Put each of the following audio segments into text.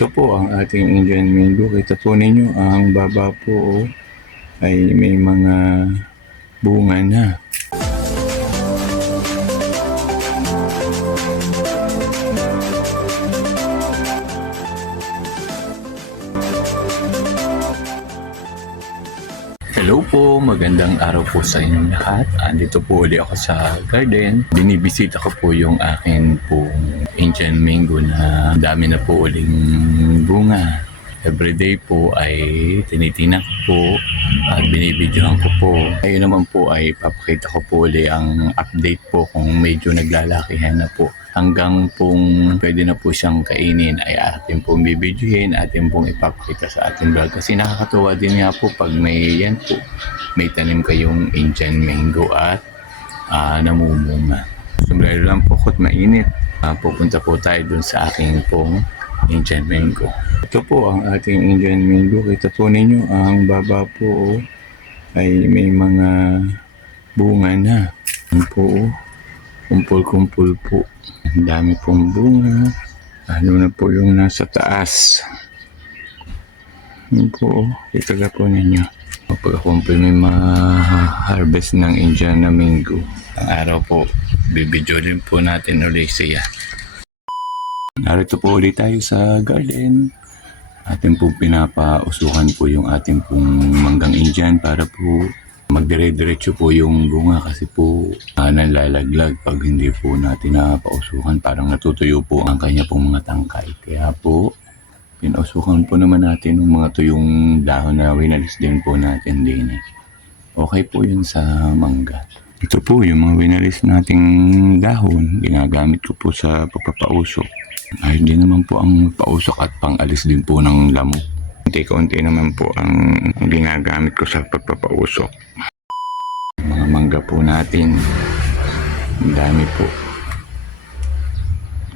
Ito po ang ating Indian mango. Kita po ninyo, ang baba po ay may mga bunga na. Hello po, magandang araw po sa inyong lahat. Andito po ulit ako sa garden. Binibisita ko po yung akin pong Indian mango na dami na po uling bunga. Everyday po ay tinitingnan ko po at binibidyohan ko po. Ngayon naman po ay papakita ko po ulit ang update po kung medyo naglalakihan na po. Hanggang pong pwede na po siyang kainin ay atin pong bibidyohin, atin pong ipapakita sa ating vlog. Kasi nakakatuwa din nga po pag may yan po, may tanim kayong Indian mango at namumunga. Sombrero lang po at mainit. Pupunta po tayo dun sa aking pong Indian mango. Ito po ang ating Indian mango. Kita po ninyo, ang baba po ay may mga bunga na. Yan po, kumpul-kumpul po. Ang dami pong bunga. Ano na po yung nasa taas. Yan po, itaga po ninyo. Pag ako po may ma-harvest ng Indian na mango, ang araw po, bibidyo din po natin ulit siya. Narito po ulit tayo sa garden. Atin po pinapausukan po yung ating pong manggang Indian para po magdire-diretso po yung bunga kasi po nalalaglag pag hindi po natin napausukan. Parang natutuyo po ang kanya pong mga tangkay. Kaya po, pinausukan po naman natin ng mga tuyong dahon na winalis din po natin din. Okay po yun sa mangga. Ito po yung mga winalis nating dahon. Ginagamit ko po sa pagpapausok. Ayun din naman po ang pausok at pang-alis din po ng lamok. Konti-konti naman po ang ginagamit ko sa pagpapausok. Mga mangga po natin. Ang dami po.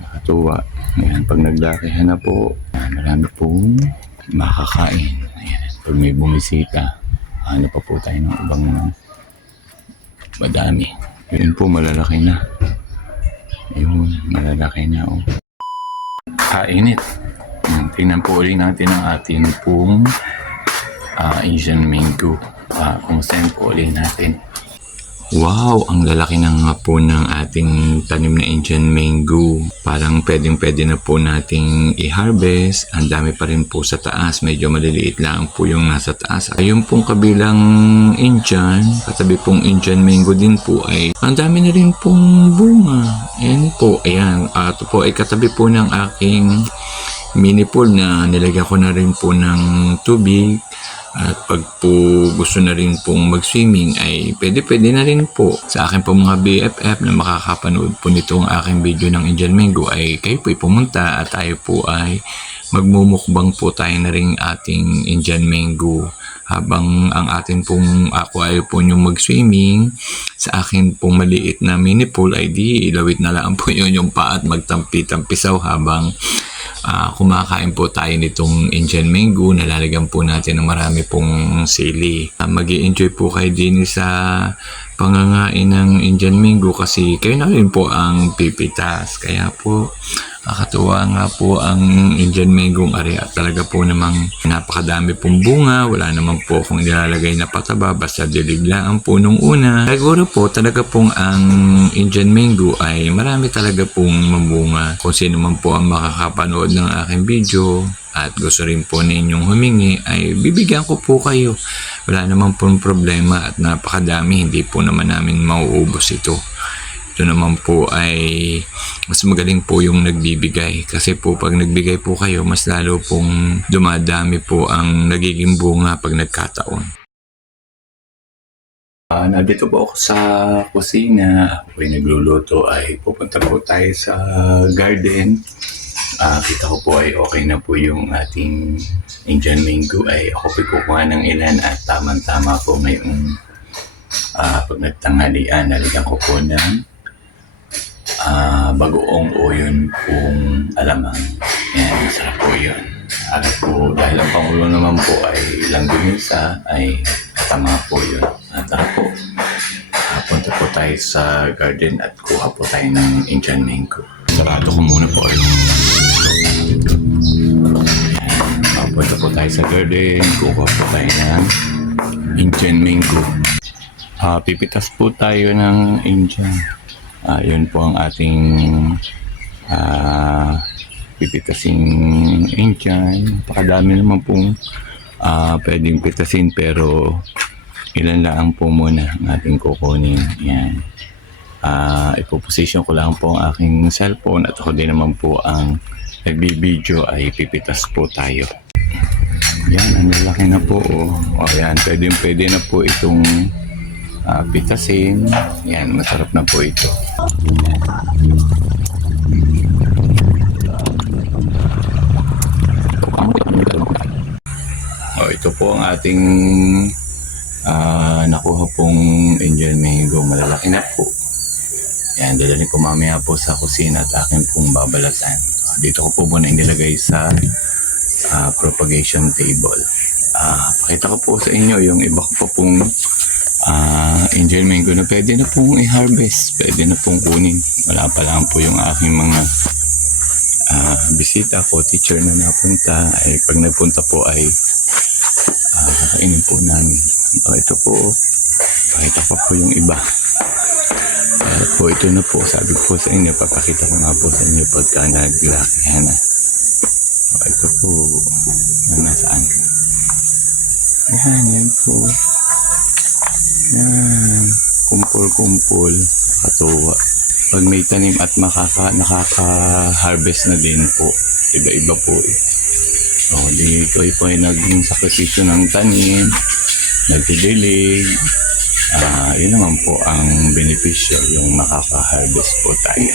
Nakatuwa. Ayan, pag naglakihan na po, marami pong makakain. Ayan, pag may bumisita, ano pa po tayo ng ibang madami. Ayan po, malalaki na. Ayun, malalaki na. Kainit. Tingnan po ulit natin ang ating pong Asian mango. Kung saan po ulit natin. Wow! Ang lalaki na nga po ng ating tanim na Indian mango. Parang pwedeng-pwede na po nating i-harvest. Ang dami pa rin po sa taas. Medyo maliliit lang po yung nasa taas. Ayun pong kabilang Indian, katabi pong Indian mango din po ay ang dami na rin pong bunga. Ayan po. Ayan. Ito po ay katabi po ng aking mini pool na nilagyan ko na rin po ng tubig. At pag po gusto na rin pong mag-swimming ay pwede na rin po. Sa akin po mga BFF na makakapanood po nitong aking video ng Indian mango ay kayo po pumunta at tayo po ay magmumukbang po tayo na rin ating Indian mango. Habang ang atin pong ako ay po yung mag-swimming sa akin pong maliit na mini pool ay di ilawit na lang po yun yung paa at magtampi-tampisaw habang kumakain po tayo nitong Indian mango. Nalalagyan po natin ng marami pong sili. Mag-i-enjoy po kayo din sa pangangain ng Indian mango kasi kayo na rin po ang pipitas. Kaya po nakakatuwa nga po ang Indian mango ari at talaga po namang napakadami pong bunga. Wala naman po akong nilalagay na pataba basta dilig lang po nung una. Siguro po talaga pong ang Indian mango ay marami talaga pong mabunga. Kung sino man po ang makakapanood ng aking video at gusto rin po ninyong humingi ay bibigyan ko po kayo. Wala naman pong problema at napakadami. Hindi po naman namin mauubos ito. Ito naman po ay mas magaling po yung nagbibigay kasi po pag nagbigay po kayo mas lalo pong dumadami po ang nagiging bunga pag nagkataon. Nandito po ako sa kusina. Ako ay nagluluto ay pupunta po tayo sa garden. Kita ko po ay okay na po yung ating Indian mango ay ako po kukuha ng ilan at tamang-tama po ngayong pag nagtanghalian nalagyan ko po ng bagoong o yun kung alamang. Yan, masarap po yun. At po, dahil ang pangulo naman po ay ilang ginisa, ay tama po yun. At po, punta po tayo sa garden at kuha po tayo ng Indian mango. Sarado ko muna po. tayo sa garden, kukuha po tayo ng Indian mango. Pipitas po tayo ng Indian. Yun po ang ating pipitasing Indian. Napakadami naman pong pwedeng pitasin, pero ilan lang po muna ang ating kukunin. Yan. Ipoposition ko lang po ang aking cellphone at ako din naman po ang nagbibideo, ay pipitas po tayo. Yan, ang lalaki na po. Yan, pwede na po itong pitasin. Yan, masarap na po ito. Ito po ang ating nakuha pong Indian mango. Malalaki na po. Yan, dadalhin ko mamaya po sa kusina at akin pong babalatan. Dito ko po muna inilagay sa propagation table. Pakita ko po sa inyo yung iba ko po pong Indian mango na pwede na pong i-harvest. Pwede na pong kunin. Wala pa lang po yung aking mga bisita ko, teacher na napunta. Ay, pag napunta po ay kakainin po namin. Ito po, pakita pa po yung iba. Po, ito na po, sabi ko sa inyo, papakita ko nga po sa inyo pagka naglakihan na. Ito po, nasaan? Yan po. Yan, kumpul-kumpul, katuwa. Pag may tanim at nakaka-harvest na din po, iba-iba po eh. Dito po ay nag-sakripisyo ng tanim, nagdidilig. Yun naman po ang benepisyo, yung makaka-harvest po tayo.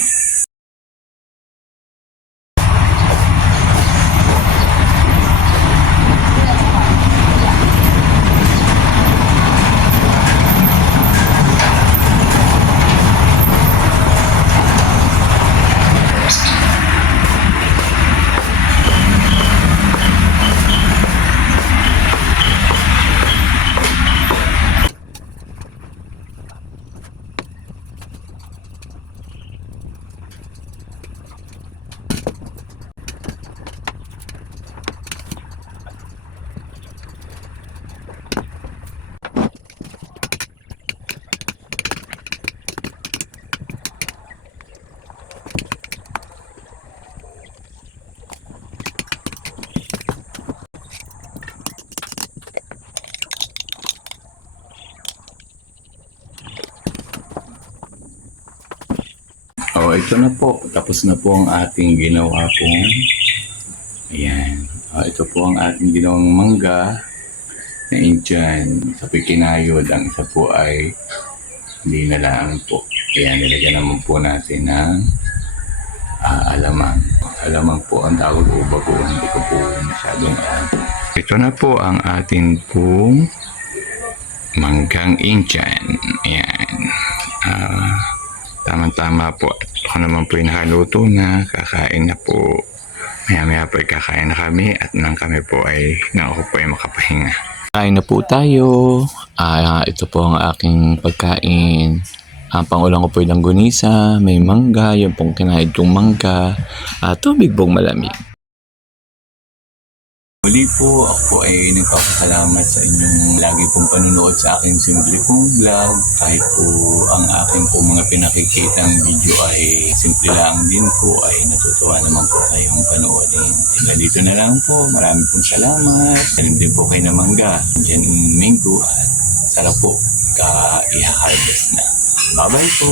Ito na po. Tapos na po ang ating ginawa pong ayan. Ito po ang ating ginawang mangga na Indian. Sa pikinayod, ang isa po ay hindi na lang po. Ayan, nilagyan naman po natin ng alamang. Alamang po ang tawag o bago. Hindi ko po masyadong alam. Ito na po ang ating pong manggang Indian. Ayan. Tama-tama po. Ako naman po yung nakaluto na. Kakain na po. Maya-maya po ay kakain na kami at nang kami po ay ako po ay makapahinga. Kain na po tayo. Ito po ang aking pagkain. Ang pangulang ko po yung langgunisa, may mangga, yung pong kinain kong mangga, tubig pong malamig. Muli po, ako ay nagpapasalamat sa inyong lagi pong panunood sa aking simple pong vlog. Kahit po ang aking po mga pinakikitang video ay simple lang din po, ay natutuwa naman po kayong panoorin. Dito na lang po, marami pong salamat. Salim din po kayo ng mangga, Indian mango, at sarap po ka i-harvest na. Bye-bye po!